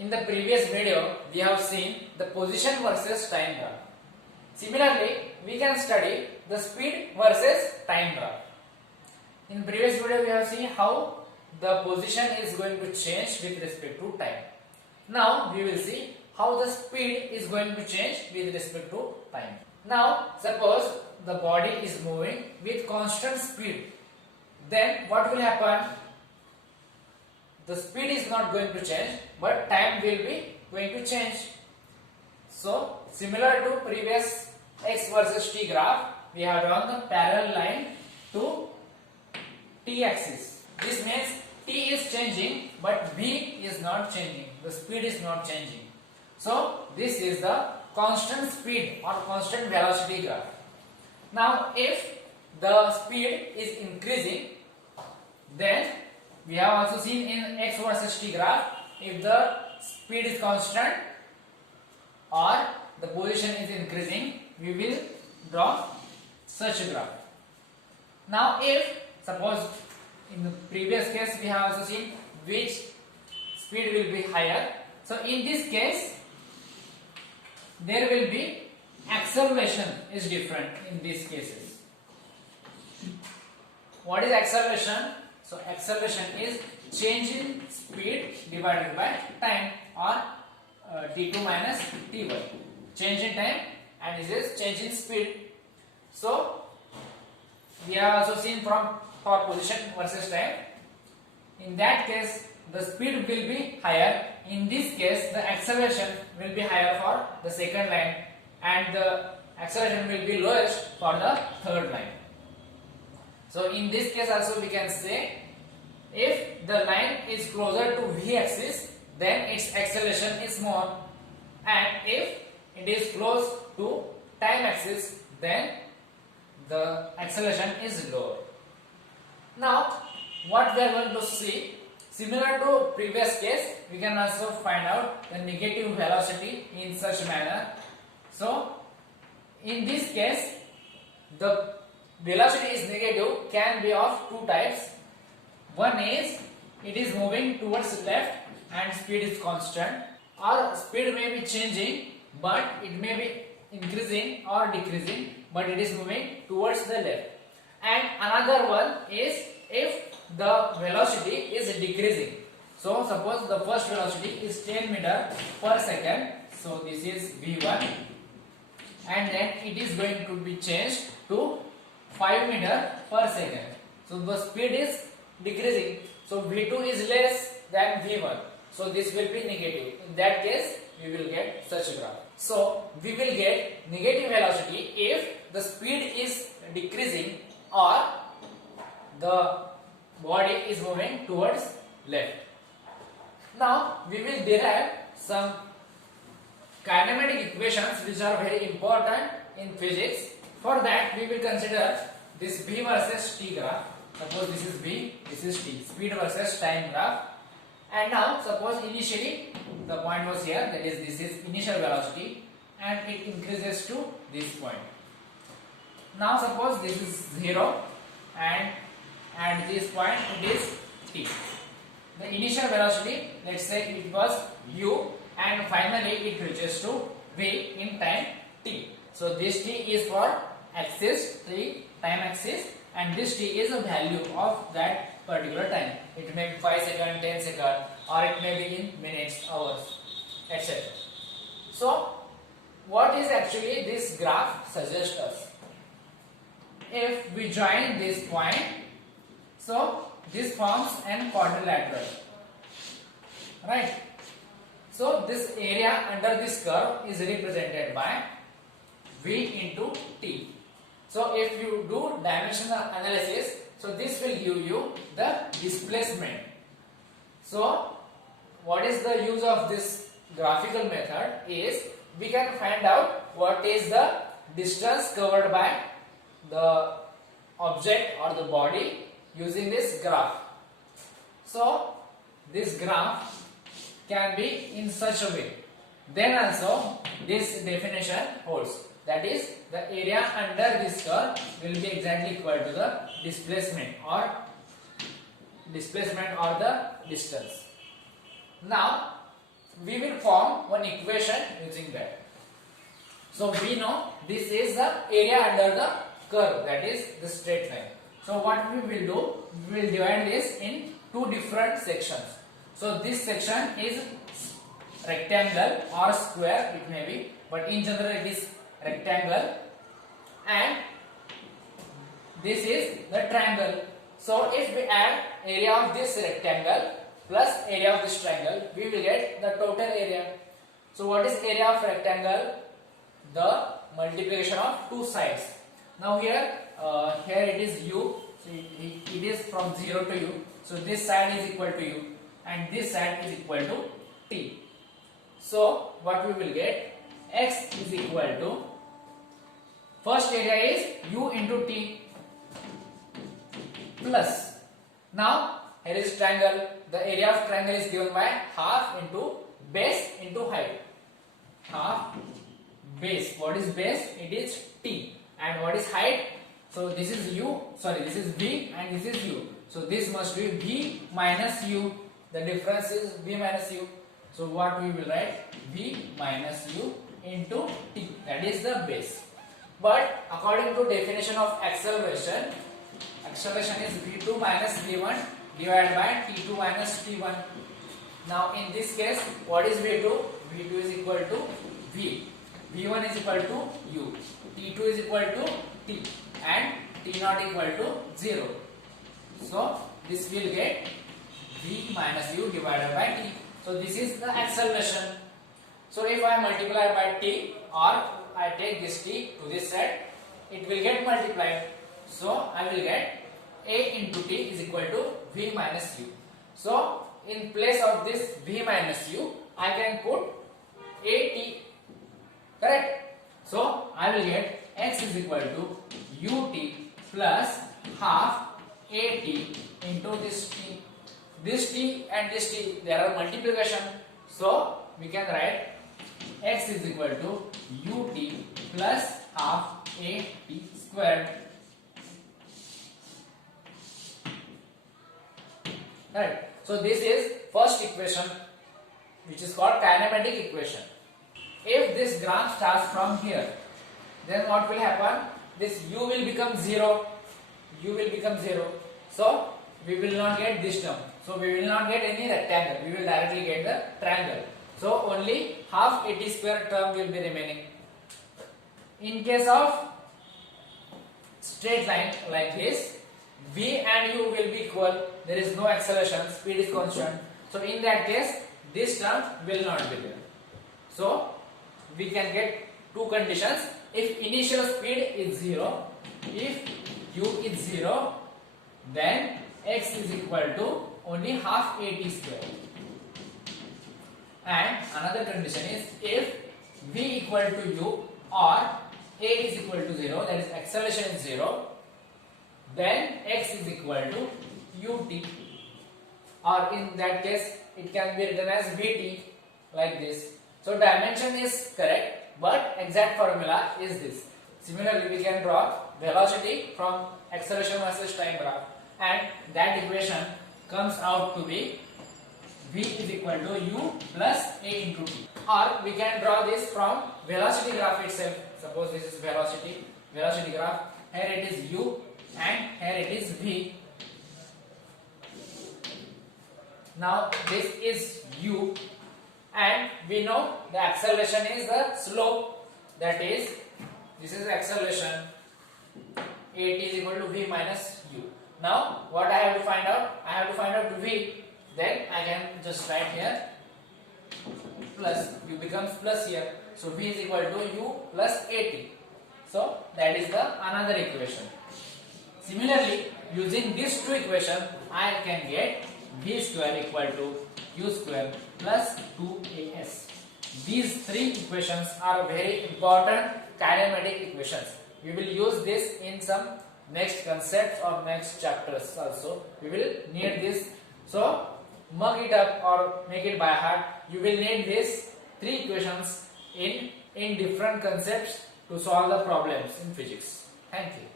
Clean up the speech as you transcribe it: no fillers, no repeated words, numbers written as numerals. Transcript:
In the previous video, we have seen the position versus time graph. Similarly, we can study the speed versus time graph. In previous video, we have seen how the position is going to change with respect to time. Now, we will see how the speed is going to change with respect to time. Now, suppose the body is moving with constant speed. Then what will happen? The speed is not going to change, but time will be going to change. So, similar to previous x versus t graph, we have drawn the parallel line to t axis. This means t is changing, but v is not changing. The speed is not changing. So, this is the constant speed or constant velocity graph. Now, if the speed is increasing, then we have also seen in x versus t graph, if the speed is constant or the position is increasing, we will draw such a graph. Now, if suppose in the previous case we have also seen which speed will be higher. So, in this case, there will be acceleration is different in these cases. What is acceleration? So, acceleration is change in speed divided by time, or t2 minus t1. Change in time and this is change in speed. So, we have also seen for position versus time. In that case, the speed will be higher. In this case, the acceleration will be higher for the second line and the acceleration will be lowest for the third line. So, in this case also we can say, if the line is closer to v-axis, then its acceleration is more, and if it is close to time axis, then the acceleration is lower. Now, what we are going to see, similar to previous case, we can also find out the negative velocity in such manner. So, in this case, the velocity is negative can be of two types. One is it is moving towards left and speed is constant, or speed may be changing but it may be increasing or decreasing, but it is moving towards the left. And another one is if the velocity is decreasing. So, suppose the first velocity is 10 meter per second. So, this is v1, and then it is going to be changed to 5 meter per second. So, the speed is decreasing. So, v2 is less than v1. So, this will be negative. In that case, we will get such a graph. So, we will get negative velocity if the speed is decreasing or the body is moving towards left. Now, we will derive some kinematic equations which are very important in physics. For that, we will consider this v versus t graph. Suppose this is v, this is t, speed versus time graph. And now, suppose initially the point was here, that is, this is initial velocity, and it increases to this point. Now, suppose this is 0, and at this point it is t. The initial velocity, let's say it was u, and finally it reaches to v in time t. So, this t is for axis t, time axis, and this t is a value of that particular time. It may be 5 seconds, 10 seconds, or it may be in minutes, hours, etc. So, what is actually this graph suggests us? If we join this point, so this forms an quadrilateral, right? So, this area under this curve is represented by v into t. So, if you do dimensional analysis, so this will give you the displacement. So, what is the use of this graphical method is we can find out what is the distance covered by the object or the body using this graph. So, this graph can be in such a way. Then also this definition holds. That is, the area under this curve will be exactly equal to the displacement or the distance. Now, we will form one equation using that. So we know this is the area under the curve, that is the straight line. So what we will do, we will divide this in two different sections. So this section is rectangle or square, it may be, but in general it is rectangle, and this is the triangle. So if we add area of this rectangle plus area of this triangle, we will get the total area. So what is area of rectangle? The multiplication of two sides. Now here it is u, so it is from 0 to u. So this side is equal to u and this side is equal to t. So what we will get, x is equal to, first area is u into t plus, now here is triangle, the area of triangle is given by half into base into height. Half base, what is base? It is t. And what is height? So this is u, sorry, this is v and this is u. So this must be v minus u. The difference is v minus u. So what we will write? V minus u into t, that is the base. But according to definition of acceleration, acceleration is v2 minus v1 divided by t2 minus t1. Now in this case, what is v2? v2 is equal to v. v1 is equal to u. t2 is equal to t and t0 equal to 0. So this will get v minus u divided by t. So this is the acceleration. So if I multiply by t or I take this t to this side, it will get multiplied. So I will get a into t is equal to v minus u. So in place of this v minus u, I can put at, correct? So I will get x is equal to ut plus half at into this t. This t and this t, there are multiplication. So we can write x is equal to ut plus half at squared. Right. So this is first equation, which is called kinematic equation. If this graph starts from here, then what will happen? This u will become 0. U will become 0. So we will not get this term. So we will not get any rectangle. We will directly get the triangle. So only half at square term will be remaining. In case of straight line like this, v and u will be equal. There is no acceleration. Speed is constant. So in that case, this term will not be there. So we can get two conditions. If initial speed is 0, if u is 0, then x is equal to only half at square. And another condition is if v equal to u or a is equal to 0, that is acceleration is 0, then x is equal to ut, or in that case it can be written as vt, like this. So dimension is correct, but exact formula is this. Similarly, we can draw velocity from acceleration versus time graph, and that equation comes out to be v is equal to u plus a into t. Or we can draw this from velocity graph itself. Suppose this is velocity graph. Here it is u and here it is v. Now this is u, and we know the acceleration is the slope, that is, this is acceleration. At is equal to v minus u. Now what I have to find out? I have to find out v. Then I can just write here plus, u becomes plus here. So v is equal to u plus at. So that is the another equation. Similarly, using these two equations, I can get v square equal to u square plus 2as. These three equations are very important kinematic equations. We will use this in some next concepts or next chapters also. We will need this. So mug it up or make it by heart. You will need these three equations in different concepts to solve the problems in physics. Thank you.